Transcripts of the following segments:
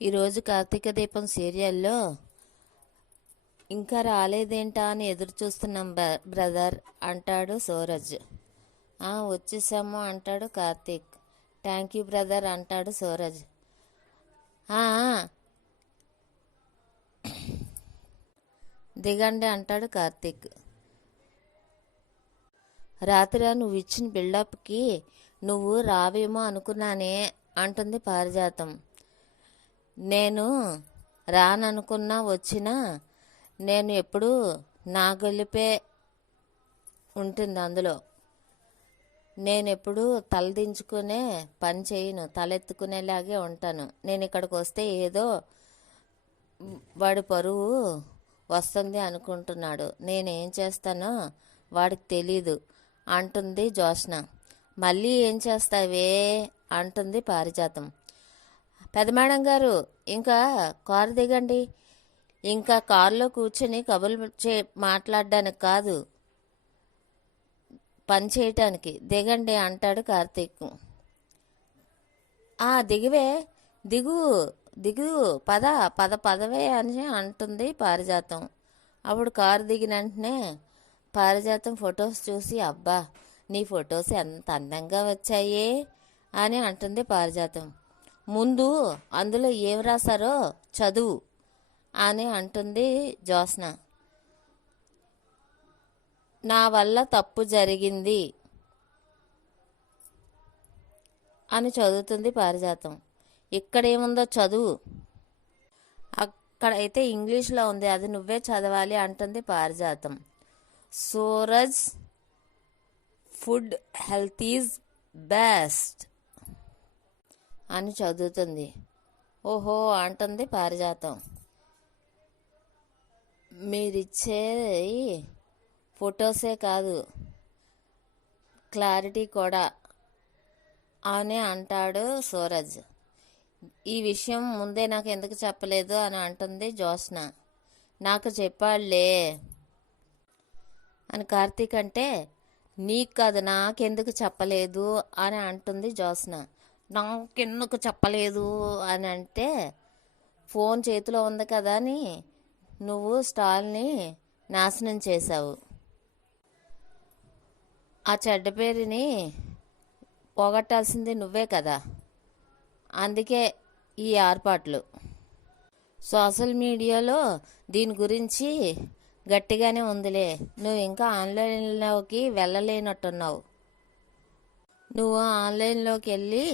ఈరోజు కార్తీక దీపం సీరియల్లో ఇంకా రాలేదేంటా అని ఎదురు చూస్తున్నాం బ్రదర్ అంటాడు సూరజ్. వచ్చేసాము అంటాడు కార్తీక్. థ్యాంక్ యూ బ్రదర్ అంటాడు సూరజ్. దిగండి అంటాడు కార్తీక్. రాత్రి నువ్వు ఇచ్చిన బిల్డప్కి నువ్వు రావేమో అనుకున్నానే అంటుంది పారిజాతం. నేను రాననుకున్నా వచ్చినా నేను ఎప్పుడూ నా గొలిపే ఉంటుంది. అందులో నేను ఎప్పుడూ తలదించుకునే పని చేయను, తలెత్తుకునేలాగే ఉంటాను. నేను ఇక్కడికి వస్తే ఏదో వాడి పరువు వస్తుంది అనుకుంటున్నాడు. నేనేం చేస్తానో వాడికి తెలీదు అంటుంది జ్యోత్స్న. మళ్ళీ ఏం చేస్తావే అంటుంది పారిజాతం. పెదమేడం గారు ఇంకా కారు దిగండి. ఇంకా కారులో కూర్చొని కబుర్లు మాట్లాడడానికి కాదు, పని చేయటానికి దిగండి అంటాడు కార్తీక్. దిగువే, దిగు దిగు, పద పద పదవే అని అంటుంది పారిజాతం. అప్పుడు కారు దిగిన వెంటనే పారిజాతం ఫొటోస్ చూసి, అబ్బా నీ ఫొటోస్ ఎంత అందంగా వచ్చాయే అని అంటుంది పారిజాతం. ముందు అందులో ఏం రాశారో చదువు అని అంటుంది జ్యోత్స్న. నా వల్ల తప్పు జరిగింది అని చదువుతుంది పారిజాతం. ఇక్కడేముందో చదువు, అక్కడైతే ఇంగ్లీష్లో ఉంది, అది నువ్వే చదవాలి అంటుంది పారిజాతం. Suraj food health is best అని చదువుతుంది. ఓహో అంటుంది పారిజాతం. మీరిచ్చే ఫొటోసే కాదు, క్లారిటీ కూడా అని అంటాడు సూరజ్. ఈ విషయం ముందే నాకు ఎందుకు చెప్పలేదు అని అంటుంది జ్యోత్స్న. నాకు చెప్పాడులే అని కార్తీక్ అంటే, నీకు కాదు నాకెందుకు చెప్పలేదు అని అంటుంది జ్యోత్స్న. నాకెందుకు చెప్పలేదు అని అంటే, ఫోన్ చేతిలో ఉంది కదా అని నువ్వు స్టాల్ని నాశనం చేశావు, ఆ చెడ్డ పేరుని పోగొట్టాల్సింది నువ్వే కదా, అందుకే ఈ ఏర్పాట్లు. సోషల్ మీడియాలో దీని గురించి గట్టిగానే ఉందిలే, నువ్వు ఇంకా ఆన్లైన్లోకి వెళ్ళలేనట్టున్నావు. నువ్వు ఆన్లైన్లోకి వెళ్ళి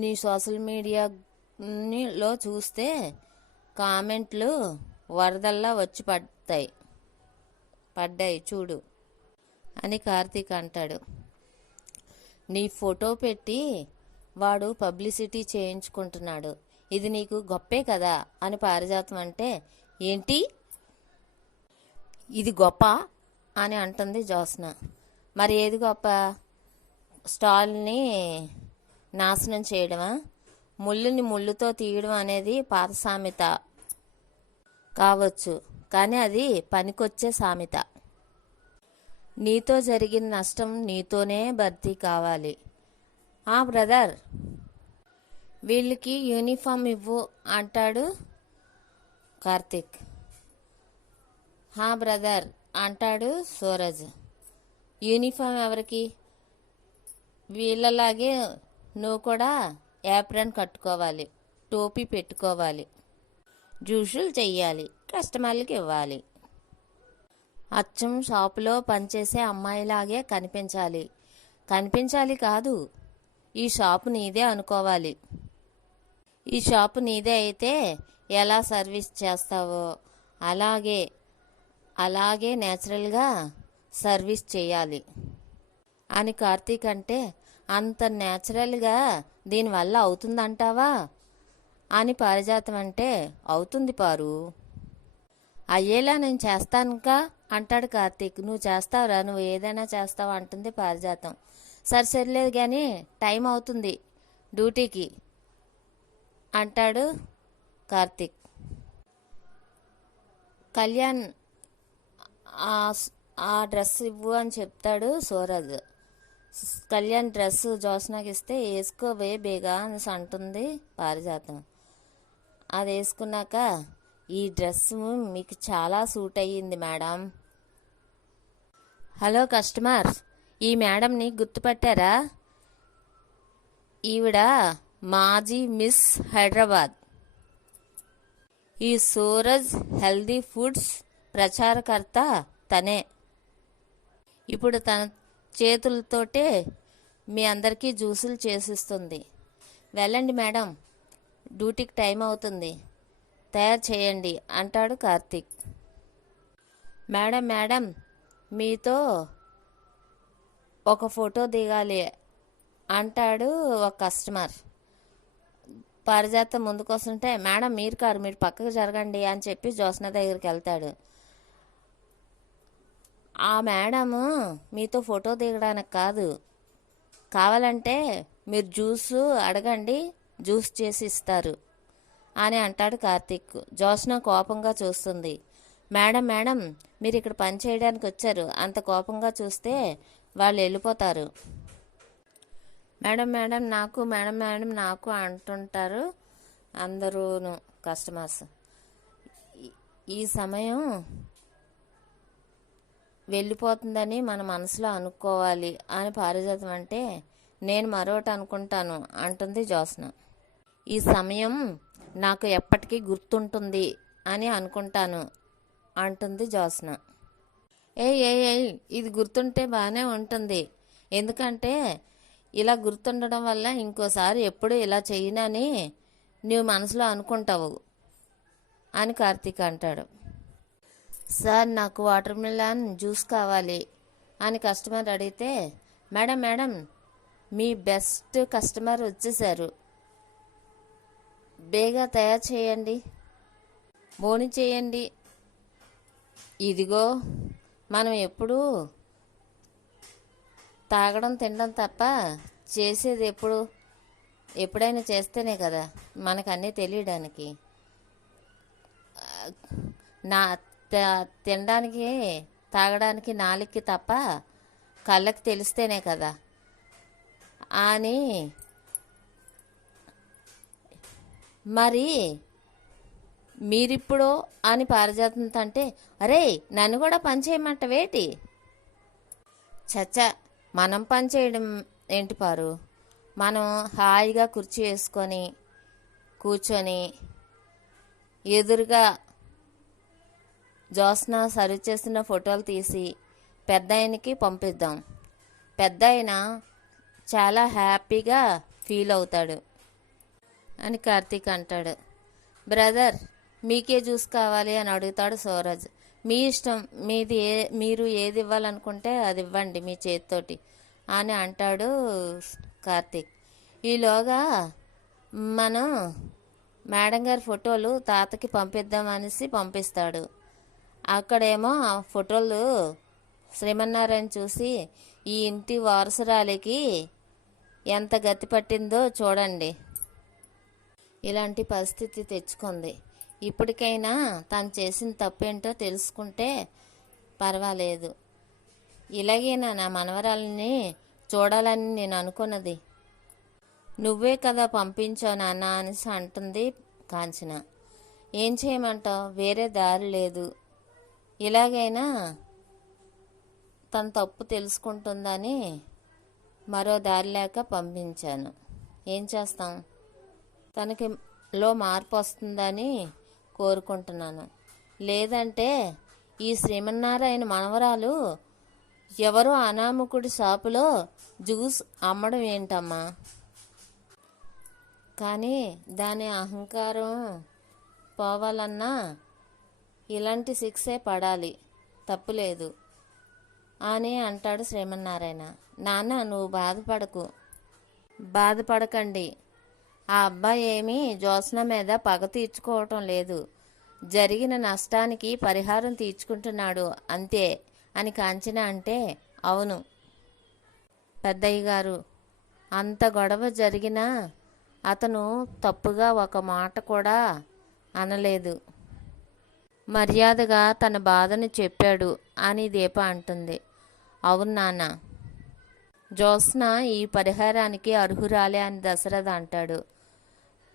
నీ సోషల్ మీడియాలో చూస్తే కామెంట్లు వరదల్లా వచ్చి పడ్డాయి చూడు అని కార్తీక్ అంటాడు. నీ ఫోటో పెట్టి వాడు పబ్లిసిటీ చేయించుకుంటున్నాడు, ఇది నీకు గొప్పే కదా అని పారిజాతం అంటే, ఏంటి ఇది గొప్ప అని అంటుంది జ్యోత్స్న. మరి ఏది గొప్ప? స్టాల్ని నాశనం చేయడమా? ముళ్ళుని ముళ్ళుతో తీయడం అనేది పాత సామెత కావచ్చు, కానీ అది పనికొచ్చే సామెత. నీతో జరిగిన నష్టం నీతోనే భర్తీ కావాలి. బ్రదర్ వీళ్ళకి యూనిఫామ్ ఇవ్వు అంటాడు కార్తీక్. బ్రదర్ అంటాడు సూరజ్. యూనిఫామ్ ఎవరికి? వీళ్ళలాగే నువ్వు కూడా యాప్రన్ కట్టుకోవాలి, టోపీ పెట్టుకోవాలి, జ్యూసులు చెయ్యాలి, కస్టమర్లకి ఇవ్వాలి, అచ్చం షాపులో పనిచేసే అమ్మాయిలాగే కనిపించాలి కాదు, ఈ షాపు నీదే అనుకోవాలి. ఈ షాపు నీదే అయితే ఎలా సర్వీస్ చేస్తావో అలాగే నేచురల్గా సర్వీస్ చేయాలి అని కార్తీక్ అంటే, అంత నేచురల్గా దీనివల్ల అవుతుందంటావా అని పారిజాతం అంటే, అవుతుంది పారు, అయ్యేలా నేను చేస్తానుగా అంటాడు కార్తీక్. నువ్వు చేస్తావురా, నువ్వు ఏదైనా చేస్తావు అంటుంది పారిజాతం. సరిలేదు కానీ టైం అవుతుంది డ్యూటీకి అంటాడు కార్తీక్. కళ్యాణ్ ఆ డ్రెస్ ఇవ్వు అని చెప్తాడు సూరజ్. కళ్యాణ్ డ్రెస్సు జ్యోత్స్నాకి ఇస్తే వేసుకోవే బేగా అనేసి అంటుంది పారిజాతం. అది వేసుకున్నాక, ఈ డ్రెస్ మీకు చాలా సూట్ అయ్యింది మేడం. హలో కస్టమర్, ఈ మేడంని గుర్తుపట్టారా? ఈవిడ మాజీ మిస్ హైదరాబాద్, ఈ సూరజ్ హెల్దీ ఫుడ్స్ ప్రచారకర్త తనే. ఇప్పుడు తన చేతులతోటే మీ అందరికీ జ్యూసులు చేసిస్తుంది. వెళ్ళండి మేడం, డ్యూటీకి టైం అవుతుంది, తయారు చేయండి అంటాడు కార్తీక్. మేడం మేడం, మీతో ఒక ఫోటో దిగాలి అంటాడు ఒక కస్టమర్. పారిజాతం ముందుకొస్తుంటే, మేడం మీరు కారు, మీరు పక్కకు జరగండి అని చెప్పి జ్యోత్స్న దగ్గరికి వెళ్తాడు. ఆ మేడము మీతో ఫోటో దిగడానికి కాదు, కావాలంటే మీరు జ్యూస్ అడగండి, జ్యూస్ చేసి ఇస్తారు అని అంటాడు కార్తీక్. జ్యోత్స్న కోపంగా చూస్తుంది. మేడం మేడం, మీరు ఇక్కడ పని చేయడానికి వచ్చారు, అంత కోపంగా చూస్తే వాళ్ళు వెళ్ళిపోతారు. మేడం మేడం నాకు, మేడం మేడం నాకు అంటుంటారు అందరూను కస్టమర్స్. ఈ సమయం వెళ్ళిపోతుందని మన మనసులో అనుకోవాలి అని పారిజాతం అంటే, నేను మరొకటి అనుకుంటాను అంటుంది జ్యోత్స్న. ఈ సమయం నాకు ఎప్పటికీ గుర్తుంటుంది అని అనుకుంటాను అంటుంది జ్యోత్స్న. ఏయ్ ఇది గుర్తుంటే బాగానే ఉంటుంది, ఎందుకంటే ఇలా గుర్తుండడం వల్ల ఇంకోసారి ఎప్పుడు ఇలా చెయ్యనని నీవు మనసులో అనుకుంటావు అని కార్తీక్ అంటాడు. సార్ నాకు వాటర్ మిలన్ జ్యూస్ కావాలి అని కస్టమర్ అడిగితే, మేడం మేడం మీ బెస్ట్ కస్టమర్ వచ్చేసారు, బేగా తయారు చేయండి, బోని చేయండి. ఇదిగో, మనం ఎప్పుడు తాగడం తినడం తప్ప చేసేది ఎప్పుడైనా చేస్తేనే కదా మనకన్నీ తెలియడానికి. నా తినడానికి తాగడానికి నాలుగుకి తప్ప కళ్ళకి తెలిస్తేనే కదా అని. మరి మీరిప్పుడు అని పారిజాతంతో అంటే, అరే నన్ను కూడా పని చేయమంటవేటి? చచ్చా, మనం పని చేయడం ఏంటి పారు, మనం హాయిగా కుర్చీ వేసుకొని కూర్చొని ఎదురుగా జ్యోత్స్న సర్వ్ చేసిన ఫోటోలు తీసి పెద్ద ఆయనకి పంపిద్దాం, పెద్ద ఆయన చాలా హ్యాపీగా ఫీల్ అవుతాడు అని కార్తీక్ అంటాడు. బ్రదర్ మీకే జ్యూస్ కావాలి అని అడుగుతాడు సూరజ్. మీ ఇష్టం, మీరు ఏది ఇవ్వాలనుకుంటే అది ఇవ్వండి మీ చేతితోటి అని అంటాడు కార్తీక్. ఈలోగా మనం మేడం గారి ఫోటోలు తాతకి పంపిద్దామనేసి పంపిస్తాడు. అక్కడేమో ఆ ఫోటోలు శ్రీమన్నారాయణ చూసి, ఈ ఇంటి వారసురాలికి ఎంత గతి పట్టిందో చూడండి, ఇలాంటి పరిస్థితి తెచ్చుకుంది, ఇప్పటికైనా తను చేసిన తప్పేంటో తెలుసుకుంటే పర్వాలేదు, ఇలాగేనా నా మనవరాలని చూడాలని నేను అనుకున్నది, నువ్వే కదా పంపించావు నాన్న అనేసి అంటుంది కాంచన. ఏం చేయమంటావు, వేరే దారి లేదు, ఇలాగైనా తన తప్పు తెలుసుకుంటుందని మరో దారి లేక పంపించాను, ఏం చేస్తాం, తనకి మార్పు వస్తుందని కోరుకుంటున్నాను, లేదంటే ఈ శ్రీమన్నారాయణ మనవరాలు ఎవరో అనామకుడి షాపులో జ్యూస్ అమ్మడం ఏంటమ్మా, కానీ దాని అహంకారం పోవాలన్నా ఇలాంటి శిక్షే పడాలి, తప్పులేదు అని అంటాడు శ్రీమన్నారాయణ. నాన్న నువ్వు బాధపడకండి, ఆ అబ్బాయి ఏమీ జ్యోత్స్న మీద పగ తీర్చుకోవటం లేదు, జరిగిన నష్టానికి పరిహారం తీర్చుకుంటున్నాడు అంతే అని కాంచన అంటే, అవును పెద్దయ్య గారు, అంత గొడవ జరిగినా అతను తప్పుగా ఒక మాట కూడా అనలేదు, మర్యాదగా తన బాధను చెప్పాడు అని దీప అంటుంది. అవును నాన్న, జ్యోత్స్న ఈ పరిహారానికి అర్హురాలే అని దశరథ అంటాడు.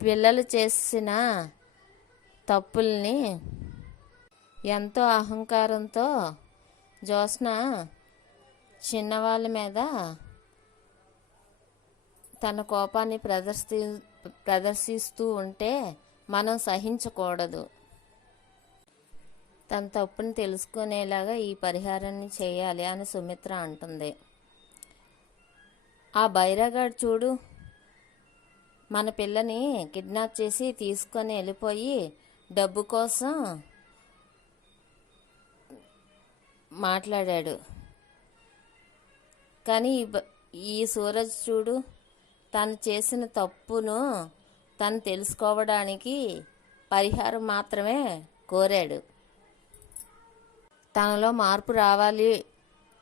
పిల్లలు చేసిన తప్పుల్ని ఎంతో అహంకారంతో జ్యోత్స్న చిన్నవాళ్ళ మీద తన కోపాన్ని ప్రదర్శిస్తూ ఉంటే మనం సహించకూడదు. తన తప్పుని తెలుసుకునేలాగా ఈ పరిహారాన్ని చేయాలి అని సుమిత్ర అంటుంది. ఆ బైరాగాడు చూడు, మన పిల్లని కిడ్నాప్ చేసి తీసుకొని వెళ్ళిపోయి డబ్బు కోసం మాట్లాడాడు. కానీ ఈ సూరజ్ చూడు, తను చేసిన తప్పును తను తెలుసుకోవడానికి పరిహారం మాత్రమే కోరాడు. తనలో మార్పు రావాలి,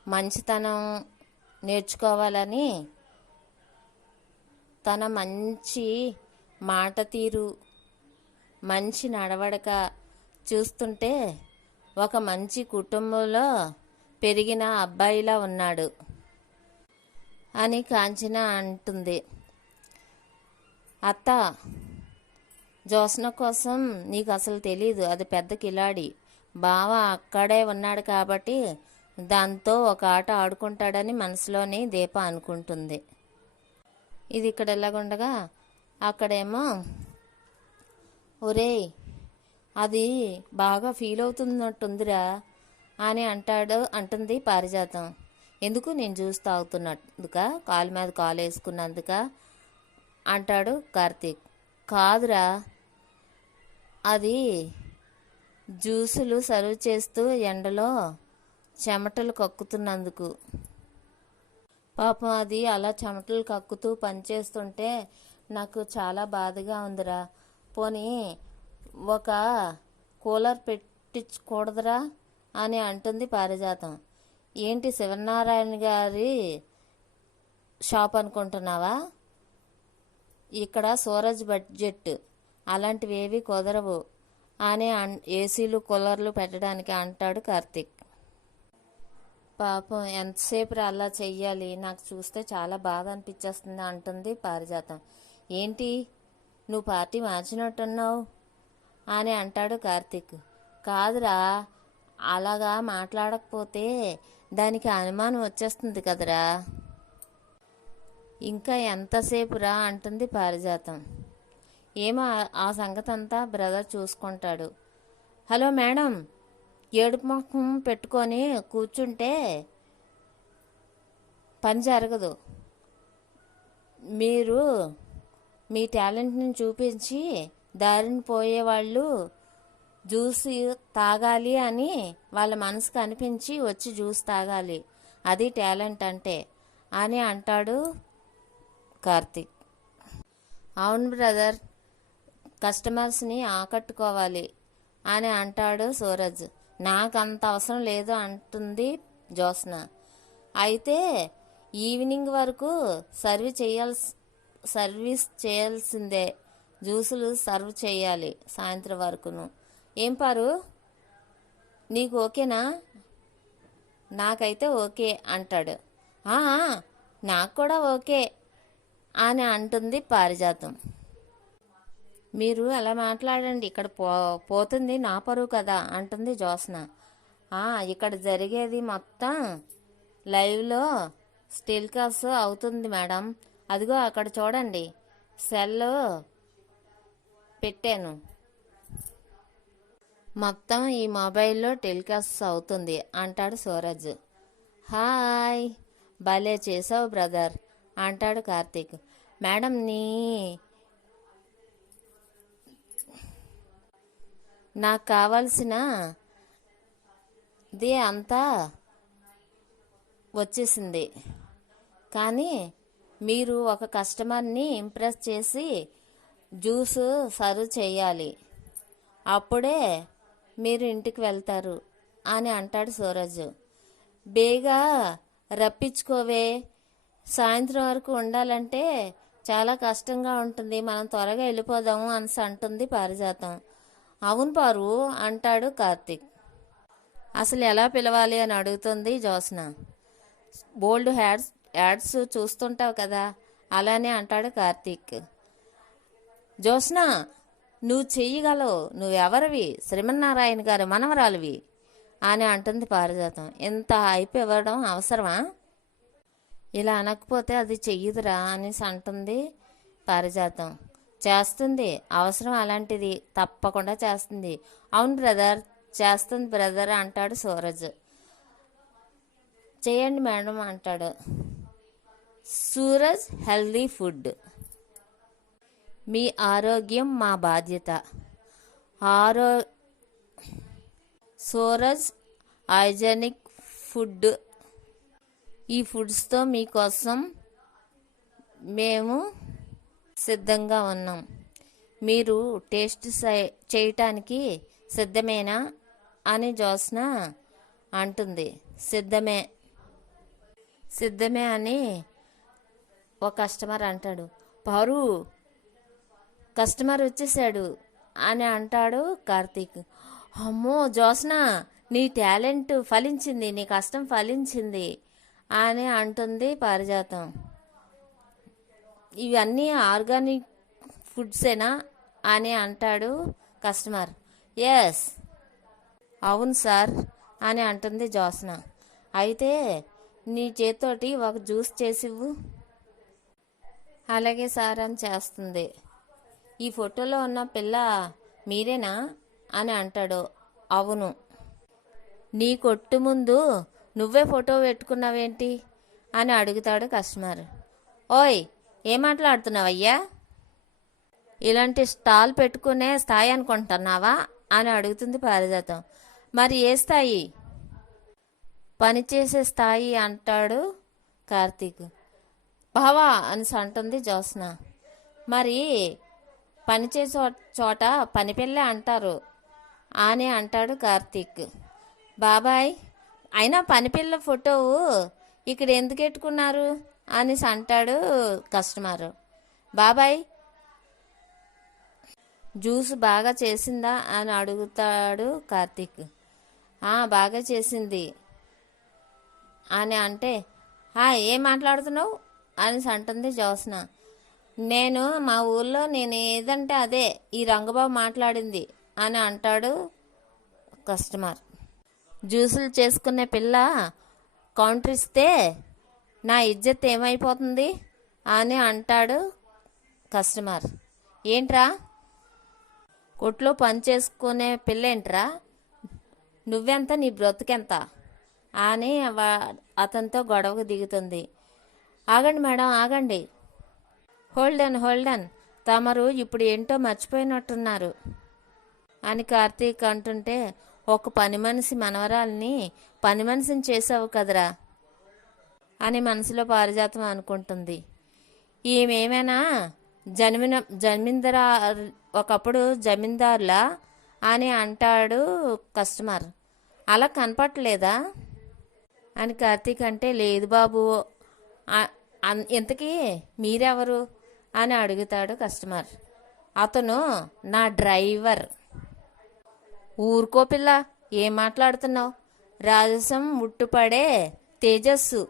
మంచితనం నేర్చుకోవాలని తన మంచి మాట తీరు, మంచి నడవడక చూస్తుంటే ఒక మంచి కుటుంబంలో పెరిగిన అబ్బాయిలా ఉన్నాడు అని కాంచన అంటుంది. అత్త, జ్యోత్స్న కోసం నీకు అసలు తెలీదు, అది పెద్ద కిలాడి. బావ అక్కడే ఉన్నాడు కాబట్టి దాంతో ఒక ఆట ఆడుకుంటాడని మనసులోని దీప అనుకుంటుంది. ఇది ఇక్కడ ఎలాగుండగా అక్కడేమో, ఒరేయ్ అది బాగా ఫీల్ అవుతున్నట్టుందిరా అని అంటుంది పారిజాతం. ఎందుకు? నేను జ్యూస్ తాగుతున్నందుక, కాలు మీద కాలు వేసుకున్నందుక అంటాడు కార్తీక్. కాదురా, అది జ్యూసులు సర్వ్ చేస్తూ ఎండలో చెమటలు కక్కుతున్నందుకు. పాపం అది అలా చెమటలు కక్కుతూ పనిచేస్తుంటే నాకు చాలా బాధగా ఉందిరా. పోనీ ఒక కూలర్ పెట్టించకూడదురా అని అంటుంది పారిజాతం. ఏంటి శివనారాయణ గారి షాప్ అనుకుంటున్నావా? ఇక్కడ సూరజ్ బడ్జెట్, అలాంటివి ఏవి కుదరవు అని ఏసీలు కూలర్లు పెట్టడానికి అంటాడు కార్తీక్. పాపం ఎంతసేపు అలా చెయ్యాలి, నాకు చూస్తే చాలా బాధ అనిపించేస్తుంది అంటుంది పారిజాతం. ఏంటి నువ్వు పార్టీ మార్చినట్టున్నావు అని అంటాడు కార్తీక్. కాదురా, అలాగా మాట్లాడకపోతే దానికి అనుమానం వచ్చేస్తుంది కదరా. ఇంకా ఎంతసేపురా అంటుంది పారిజాతం. ఏమో ఆ సంగతి అంతా బ్రదర్ చూసుకుంటాడు. హలో మేడం, ఏడుపు ముఖం పెట్టుకొని కూర్చుంటే పని జరగదు. మీరు మీ టాలెంట్ని చూపించి దారిని పోయేవాళ్ళు జ్యూస్ తాగాలి అని వాళ్ళ మనసుకు అనిపించి వచ్చి జ్యూస్ తాగాలి, అది టాలెంట్ అంటే అని అంటాడు కార్తీక్. అవును బ్రదర్, కస్టమర్స్ని ఆకట్టుకోవాలి అని అంటాడు సూరజ్. నాకు అంత అవసరం లేదు అంటుంది జ్యోత్స్న. అయితే ఈవినింగ్ వరకు సర్వీస్ చేయాల్సిందే, జ్యూసులు సర్వ్ చేయాలి సాయంత్రం వరకును. ఏం పారు, నీకు ఓకేనా? నాకైతే ఓకే అంటాడు. నాకు కూడా ఓకే అని అంటుంది పారిజాతం. మీరు అలా మాట్లాడండి, ఇక్కడ పోతుంది నా పరువు కదా అంటుంది జ్యోత్స్న. ఇక్కడ జరిగేది మొత్తం లైవ్లో టెలికాస్ట్ అవుతుంది మేడం, అదిగో అక్కడ చూడండి, సెల్ పెట్టాను, మొత్తం ఈ మొబైల్లో టెలికాస్ట్ అవుతుంది అంటాడు సూరజ్. హాయ్, భలే చేసావు బ్రదర్ అంటాడు కార్తీక్. మేడం నాకు కావాల్సినది అంతా వచ్చేసింది, కానీ మీరు ఒక కస్టమర్ని ఇంప్రెస్ చేసి జ్యూస్ సర్వ్ చేయాలి, అప్పుడే మీరు ఇంటికి వెళ్తారు అని అంటాడు సూరజ్. బేగా రప్పించుకోవే, సాయంత్రం వరకు ఉండాలంటే చాలా కష్టంగా ఉంటుంది, మనం త్వరగా వెళ్ళిపోదాము అని అంటుంది పారిజాతం. అవును పారు అంటాడు కార్తీక్. అసలు ఎలా పిలవాలి అని అడుగుతుంది జ్యోత్స్న. బోల్డ్ యాడ్స్ చూస్తుంటావు కదా, అలానే అంటాడు కార్తీక్. జ్యోత్స్న, నువ్వు చెయ్యగలవు, నువ్వెవరివి, శ్రీమన్నారాయణ గారి మనవరాలివి అని అంటుంది పారిజాతం. ఇంత హైప్ ఇవ్వడం అవసరమా? ఇలా అనకపోతే అది చెయ్యదురా అనేసి అంటుంది పారిజాతం. చేస్తుంది, అవసరం అలాంటిది, తప్పకుండా చేస్తుంది. అవును బ్రదర్, చేస్తుంది బ్రదర్ అంటాడు సూరజ్. చేయండి మేడం అంటాడు సూరజ్. హెల్దీ ఫుడ్, మీ ఆరోగ్యం మా బాధ్యత. Suraj hygienic food. ఈ ఫుడ్స్తో మీకోసం మేము సిద్ధంగా ఉన్నాం. మీరు టేస్ట్ చేయటానికి సిద్ధమేనా అని జ్యోత్స్న అంటుంది. సిద్ధమే అని ఒక కస్టమర్ అంటాడు. పారు, కస్టమర్ వచ్చేసాడు అని అంటాడు కార్తీక్. అమ్మో జ్యోత్స్న, నీ టాలెంట్ ఫలించింది, నీ కష్టం ఫలించింది అని అంటుంది పారిజాతం. ఇవన్నీ ఆర్గానిక్ ఫుడ్సేనా అని అంటాడు కస్టమర్. ఎస్, అవును సార్ అని అంటుంది జ్యోత్స్న. అయితే నీ చేత్తోటి ఒక జ్యూస్ చేసివ్వు. అలాగే సార్ అని చేస్తుంది. ఈ ఫోటోలో ఉన్న పిల్ల మీరేనా అని అంటాడు. అవును. నీ కొట్టు ముందు నువ్వే ఫోటో పెట్టుకున్నావేంటి అని అడుగుతాడు కస్టమర్. ఓయ్, ఏం మాట్లాడుతున్నావయ్యా? ఇలాంటి స్టాల్ పెట్టుకునే స్థాయి అనుకుంటున్నావా అని అడుగుతుంది పారిజాతం. మరి ఏ స్థాయి? పనిచేసే స్థాయి అంటాడు కార్తీక్. బావా అని అంటుంది జ్యోత్స్న. మరి పనిచేసే చోట పని పిల్లే అంటారు అని అంటాడు కార్తీక్. బాబాయ్, అయినా పనిపిల్ల ఫోటో ఇక్కడ ఎందుకు పెట్టుకున్నారు అని అంటాడు కస్టమర్. బాబాయ్, జ్యూస్ బాగా చేసిందా అని అడుగుతాడు కార్తీక్. బాగా చేసింది అని అంటే, ఏం మాట్లాడుతున్నావు అని అంటుంది జ్యోత్స్న. నేను మా ఊళ్ళో నేను ఏదంటే అదే ఈ రంగబాబు మాట్లాడింది అని అంటాడు కస్టమర్. జ్యూసులు చేసుకునే పిల్ల కౌంటర్ ఇస్తే నా ఇజ్జత్ ఏమైపోతుంది అని అంటాడు కస్టమర్. ఏంట్రా, కొట్లో పని చేసుకునే పిల్లేంట్రా, నువ్వెంత, నీ బ్రతుకెంత అని అతనితో గొడవకు దిగుతుంది. ఆగండి మేడం, ఆగండి. హోల్డన్, తమరు ఇప్పుడు ఏంటో మర్చిపోయినట్టున్నారు అని కార్తీక్ అంటుంటే, ఒక పని మనిషి మనవరాల్ని పని మనిషిని చేసావు కదరా అని మనసులో పారిజాతం అనుకుంటుంది. ఈమెమైనా జమీందారు, ఒకప్పుడు జమీందారులా అని అంటాడు కస్టమర్. అలా కనపట్లేదా అని కార్తీక్ అంటే, లేదు బాబు. ఇంతకీ మీరెవరు అని అడుగుతాడు కస్టమర్. అతను నా డ్రైవర్. ఊరుకో పిల్ల, ఏం మాట్లాడుతున్నావు? రాజసం ముట్టుపడే తేజస్సు,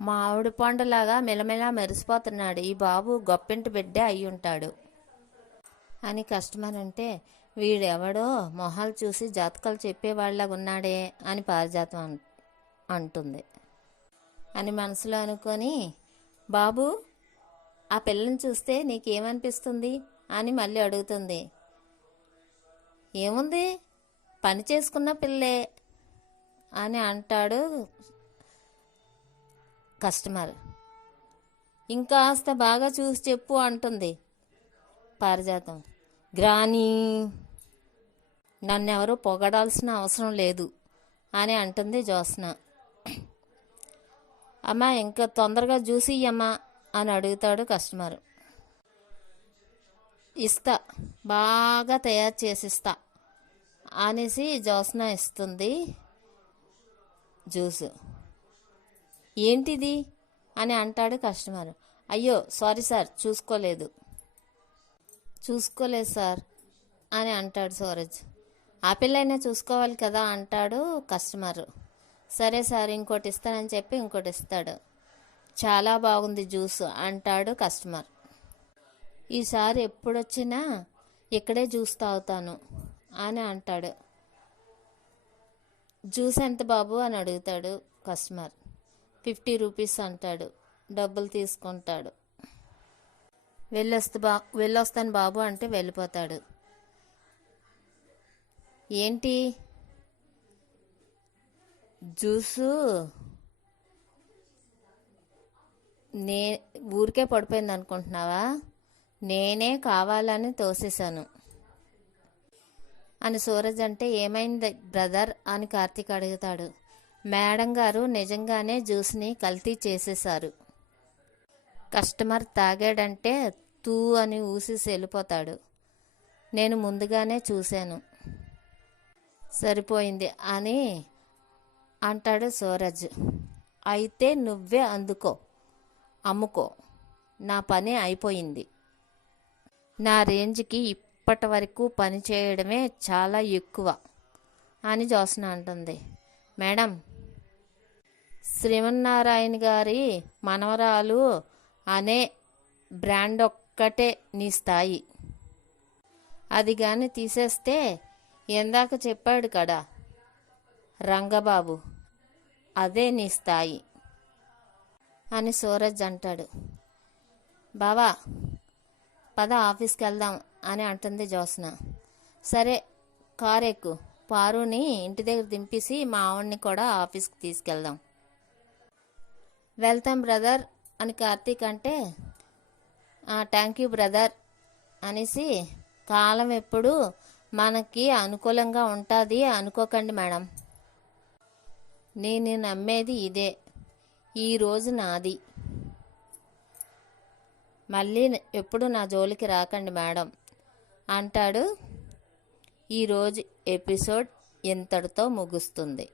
మామిడి పండులాగా మెలమెలా మెరిసిపోతున్నాడు ఈ బాబు, గొప్పింటి బిడ్డే అయి ఉంటాడు అని కస్టమర్ అంటే, వీడెవడో మొహాలు చూసి జాతకాలు చెప్పేవాళ్ళగా ఉన్నాడే అని పారిజాతం అంటుంది అని మనసులో అనుకొని, బాబు ఆ పిల్లని చూస్తే నీకేమనిపిస్తుంది అని మళ్ళీ అడుగుతుంది. ఏముంది, పని చేసుకున్న పిల్లే అని అంటాడు కస్టమర్. ఇంకాస్త బాగా చూసి చెప్పు అంటుంది పారిజాతం. గ్రానీ, నన్నెవరూ పొగడాల్సిన అవసరం లేదు అని అంటుంది జ్యోత్స్న. అమ్మా, ఇంకా తొందరగా జ్యూస్ ఇయ్యమ్మా అని అడుగుతాడు కస్టమర్. ఇస్తా, బాగా తయారు చేసిస్తా అనేసి జ్యోత్స్న ఇస్తుంది జ్యూస్. ఏంటిది అని అంటాడు కస్టమర్. అయ్యో సారీ సార్, చూసుకోలేదు సార్ అని అంటాడు సూరజ్. ఆ పిల్లైనా చూసుకోవాలి కదా అంటాడు కస్టమర్. సరే సార్ ఇంకోటి ఇస్తానని చెప్పి ఇంకోటి ఇస్తాడు. చాలా బాగుంది జ్యూస్ అంటాడు కస్టమర్. ఈసారి ఎప్పుడొచ్చినా ఇక్కడే జ్యూస్ తాగుతాను అని అంటాడు. జ్యూస్ ఎంత బాబు అని అడుగుతాడు కస్టమర్. 50 రూపీస్ అంటాడు. డబ్బులు తీసుకుంటాడు. వెళ్ళొస్తాను బాబు అంటే వెళ్ళిపోతాడు. ఏంటి జ్యూసు నే ఊరికే పడిపోయింది అనుకుంటున్నావా? నేనే కావాలని తోసేశాను అని సూరజ్ అంటే, ఏమైంది బ్రదర్ అని కార్తీక్ అడుగుతాడు. మేడం గారు నిజంగానే జ్యూస్ని కల్తీ చేసేశారు. కస్టమర్ తాగాడంటే తూ అని ఊసేసి వెళ్ళిపోతాడు. నేను ముందుగానే చూశాను. సరిపోయింది అని అంటాడు సూరజ్. అయితే నువ్వే అమ్ముకో, నా పని అయిపోయింది. నా రేంజ్కి ఇప్పటి వరకు పని చేయడమే చాలా ఎక్కువ అని జ్యోత్స్న అంటుంది. మేడం, శ్రీమన్నారాయణ గారి మనవరాలు అనే బ్రాండ్ ఒక్కటే నీ స్థాయి. అది కానీ తీసేస్తే ఎందాక చెప్పాడు కదా రంగబాబు, అదే నీ స్థాయి అని సూరజ్ అంటాడు. బావా పద ఆఫీస్కి వెళ్దాం అని అంటుంది జ్యోత్స్న. సరే కారు ఎక్కు, పారుని ఇంటి దగ్గర దింపేసి మా ఆవిడ్ని కూడా ఆఫీస్కి తీసుకెళ్దాం. వెళ్తాం బ్రదర్ అని కార్తీక్ అంటే, థ్యాంక్ యూ బ్రదర్ అనేసి, కాలం ఎప్పుడు మనకి అనుకూలంగా ఉంటుంది అనుకోకండి మేడం. నేను నమ్మేది ఇదే. ఈరోజు నాది, మళ్ళీ ఎప్పుడు నా జోలికి రాకండి మేడం అంటాడు. ఈరోజు ఎపిసోడ్ ఇంతటితో ముగుస్తుంది.